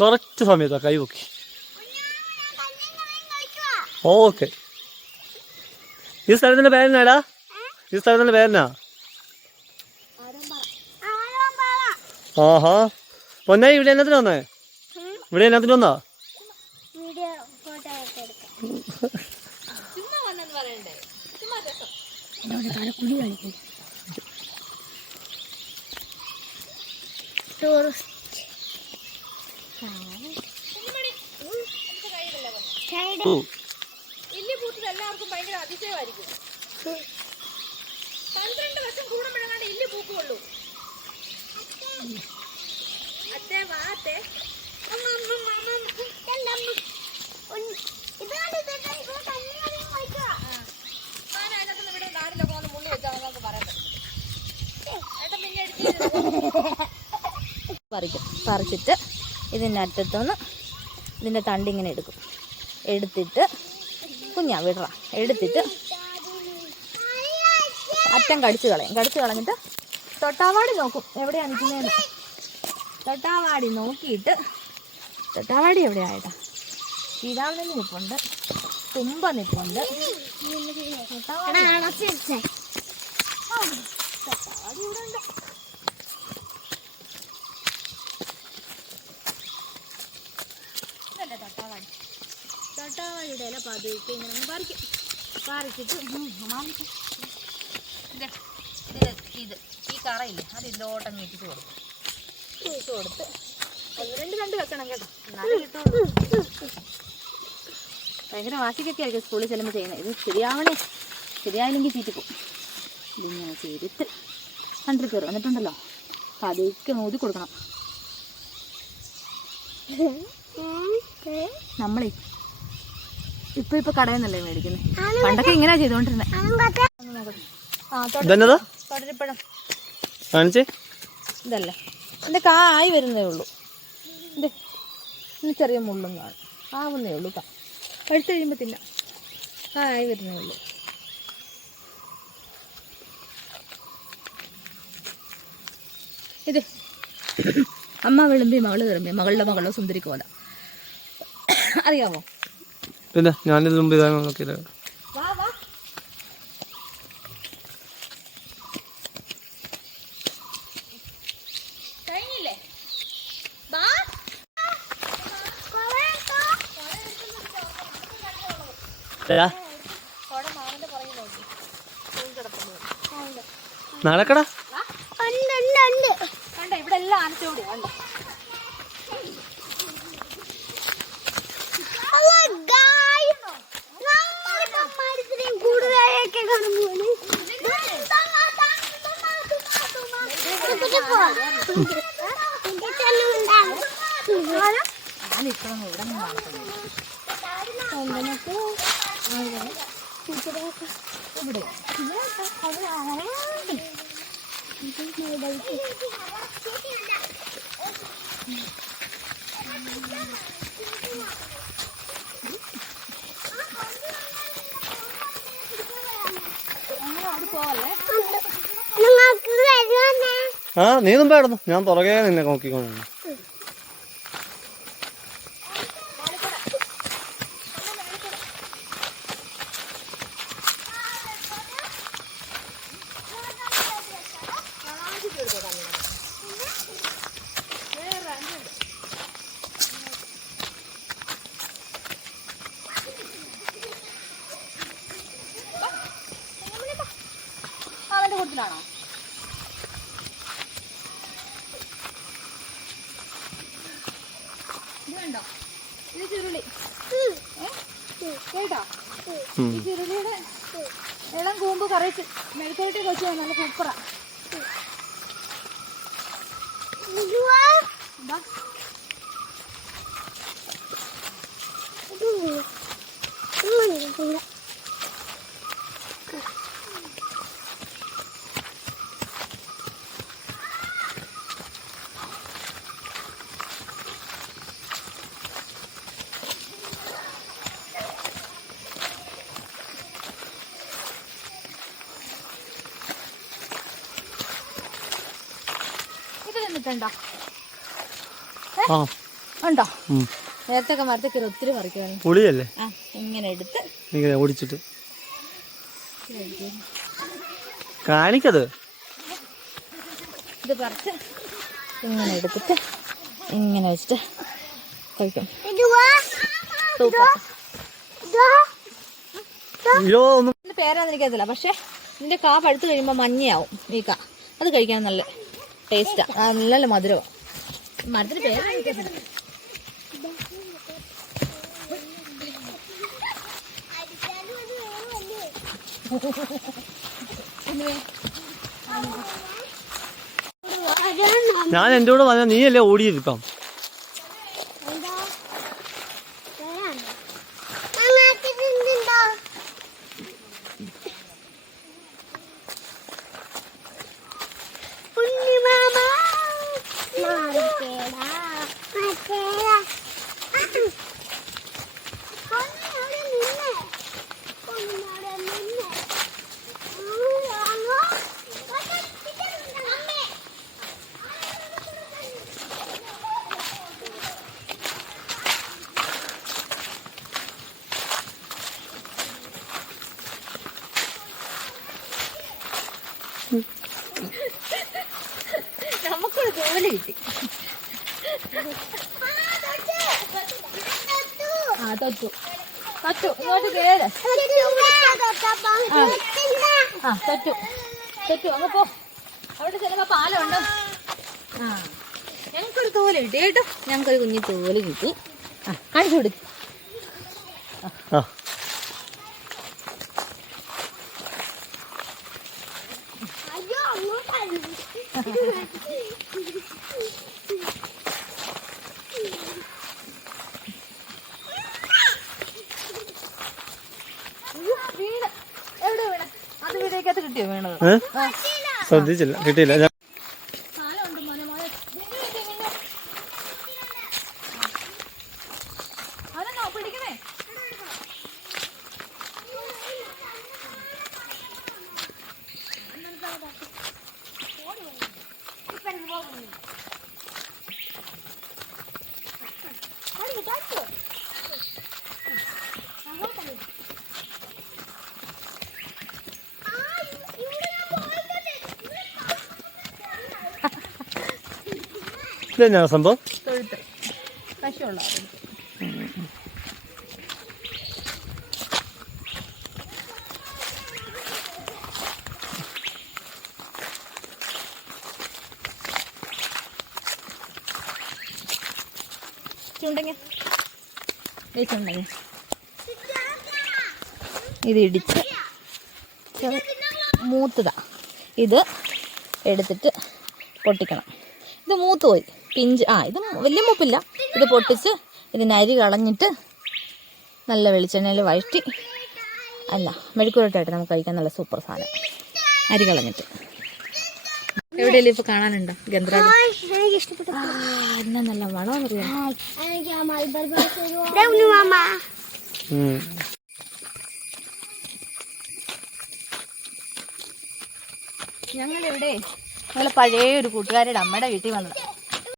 കുറച്ച് സമയത്താ കൈ പൊക്കി. ഓക്കെ. ഈ സ്ഥലത്തിന്റെ പേരെന്നാടാ? ഈ സ്ഥലത്തിന്റെ പേരെന്നാ? ആഹാ. പൊന്നായി ഇവിടെ എന്നത്തിന് വന്നേ? ഇവിടെ എന്നത്തിന് വന്നാ? എല്ലാവർക്കും ഭയങ്കര അതിശയമായിരിക്കും. 12 വർഷം കൂടുമ്പോഴാണ് ഇല്ലി പൂക്കുള്ളൂ. അത്തേ വാ അത്തേ. ഇവിടെ നാടിലൊക്കെ വന്ന് മുള്ളി വെച്ചാൽ നമുക്ക് പറയാൻ പറ്റും. പറിച്ചിട്ട് ഇതിൻ്റെ അറ്റത്തുനിന്ന് ഇതിൻ്റെ തണ്ടിങ്ങനെ എടുക്കും. എടുത്തിട്ട് കുഞ്ഞാ വിടറ എടുത്തിട്ട് അറ്റം കടിച്ചു കളഞ്ഞിട്ട് തൊട്ടാവാടി നോക്കും എവിടെയാണ് നിൽക്കുന്നതെന്ന്. തൊട്ടാവാടി നോക്കിയിട്ട് തൊട്ടാവാടി എവിടെയായിട്ടാ? ചീതാവിന് നിൽപ്പുണ്ട്, തുമ്പ നിൽപ്പുണ്ട്. തൊട്ടാവാടി ഇവിടെ ഉണ്ട്. ഇതല്ലേ തൊട്ടാവാടിയുടെ ഇല പതുക്കെ ഇങ്ങനെ പറിച്ചിട്ട് ഇത് ഈ കറയില്ലേ അത് ഇതിലോട്ടങ്ങ് ഇട്ടിട്ട് കൊടുത്ത് 1-2 വെക്കണം കേട്ടോ. എന്നാലും കിട്ടുള്ളൂ. ഭയങ്കര വാശിക്കൊക്കെ ആയിരിക്കും സ്കൂളിൽ ചെല്ലുമ്പോൾ ചെയ്യുന്നത്. ഇത് ശരിയായില്ലെങ്കിൽ ചീറ്റിപ്പോ. ഇതിങ്ങനെ ചെയ്തിട്ട് കണ്ടിൽ കയറും. എന്നിട്ടുണ്ടല്ലോ പതുക്കെ ഊതി കൊടുക്കണം. നമ്മളെ ഇപ്പൊ കടയിൽ നിന്നല്ലേ മേടിക്കുന്നത്. പണ്ടൊക്കെ ഇങ്ങനെയാ ചെയ്തോണ്ടിരുന്നത്. ഇതല്ലേ എന്റെ കായ് വരുന്നേ ഉള്ളൂ. ഇത് ചെറിയ മുള്ളും കാണും. ആവുന്നേ ഉള്ളൂ. പഴുത്ത് കഴിയുമ്പോൾ തിന്നാം. കായ് വരുന്നേ ഉള്ളൂ. ഇത് അമ്മ വിളമ്പി മകള് വിളമ്പി മകളുടെ മകളോ സുന്ദരിക്കോല അറിയാമോ? പിന്നെ ഞാനിത് മുമ്പ് ഇതാണ് നോക്കിയത്. നടക്കടാ. കണ്ട ഇവിടെ എല്ലാം ആനച്ചോടി കണ്ട. ഇവിടെ ആ നീ മുമ്പേ കിടന്നു. ഞാൻ പുറകെ നിന്നെ നോക്കിക്കൊണ്ടു. അവന്റെ കൂട്ടത്തിലാണോ? ഇത് കണ്ടോ? ഇത് ചുരുളി കേട്ടോ? ഈ ചുരുളിയുടെ ഇളം കൂമ്പ് കറിച്ച് മെഴുക്കരട്ടി വെച്ച് നല്ല സൂപ്പറാ. ഇത് കണ്ടിട്ടുണ്ടോ? ആ ഉണ്ടോ? നേരത്തെ ഒക്കെ മരത്തിൽ കയറി ഒത്തിരി പറിക്കുവായിരുന്നു. പുളിയല്ലേ? ആ ഇങ്ങനെ എടുത്ത് ഇങ്ങനെ ഓടിച്ചിട്ട് കാണിക്കത്. ഇത് പറിച്ച് ഇങ്ങനെ എടുത്തിട്ട് ഇങ്ങനെ വെച്ചിട്ട് കഴിക്കും. ഇതിന്റെ പേരാന്ന് എനിക്കറിയത്തില്ല. പക്ഷെ ഇതിന്റെ കാ പഴുത്ത് കഴിയുമ്പോൾ മഞ്ഞയാവും ഈ കാ. അത് കഴിക്കാൻ നല്ല ടേസ്റ്റാ, നല്ല മധുരമാണ്. മരത്തിന് പേരാണ് എനിക്കറിയത്തില്ല. ഞാൻ എൻ്റെ കൂടെ വന്നാൽ നീയല്ലേ ഓടിയിരിക്കാം. നമുക്കൊരു ജോലി കിട്ടി. ആ തൊട്ടു തൊട്ടു ഇങ്ങോട്ട് കേറ്. ആ തൊട്ടു തൊട്ടു അങ്ങ് പോ. അവിടെ ചിലപ്പോ പാലമുണ്ട്. ആ ഞങ്ങൾക്കൊരു തോല് കിട്ടി കേട്ടോ. ഞങ്ങൾക്കൊരു കുഞ്ഞി തോല് കിട്ടി. ആ കാണിച്ചു കൊടുക്കും. എവിടെ വീണ? അത് വീടേക്കകത്ത് കിട്ടിയോ വീണത്? ശ്രദ്ധിച്ചില്ല, കിട്ടിയില്ല. പാലമുണ്ട് മോനെ മോനെ. അതെന്നോ പിടിക്കണേ. ഇതെന്നാ സംഭവം? തൊഴുത്ത് പശുള്ള ചുണ്ടങ്ങ ചുണ്ടങ്ങ ഇത് ഇടിച്ച് മൂത്തതാ. ഇത് എടുത്തിട്ട് പൊട്ടിക്കണം. ഇത് മൂത്ത് പോയി പിഞ്ച്. ഇത് വലിയ മൂപ്പില്ല. ഇത് പൊട്ടിച്ച് ഇതിന് അരി കളഞ്ഞിട്ട് നല്ല വെളിച്ചെണ്ണയിൽ വഴറ്റി മെഴുക്കുവരട്ടായിട്ട് നമുക്ക് കഴിക്കാൻ നല്ല സൂപ്പർ സാധനം. അരി കളഞ്ഞിട്ട് എവിടെയല്ലേ ഇപ്പൊ കാണാനുണ്ടോ ഗന്ധരാജ്? എന്നാ നല്ല മണമെന്നറിയാം. ഞങ്ങളിവിടെ ഞങ്ങളെ പഴയ ഒരു കൂട്ടുകാരുടെ അമ്മയുടെ വീട്ടിൽ വന്നത്.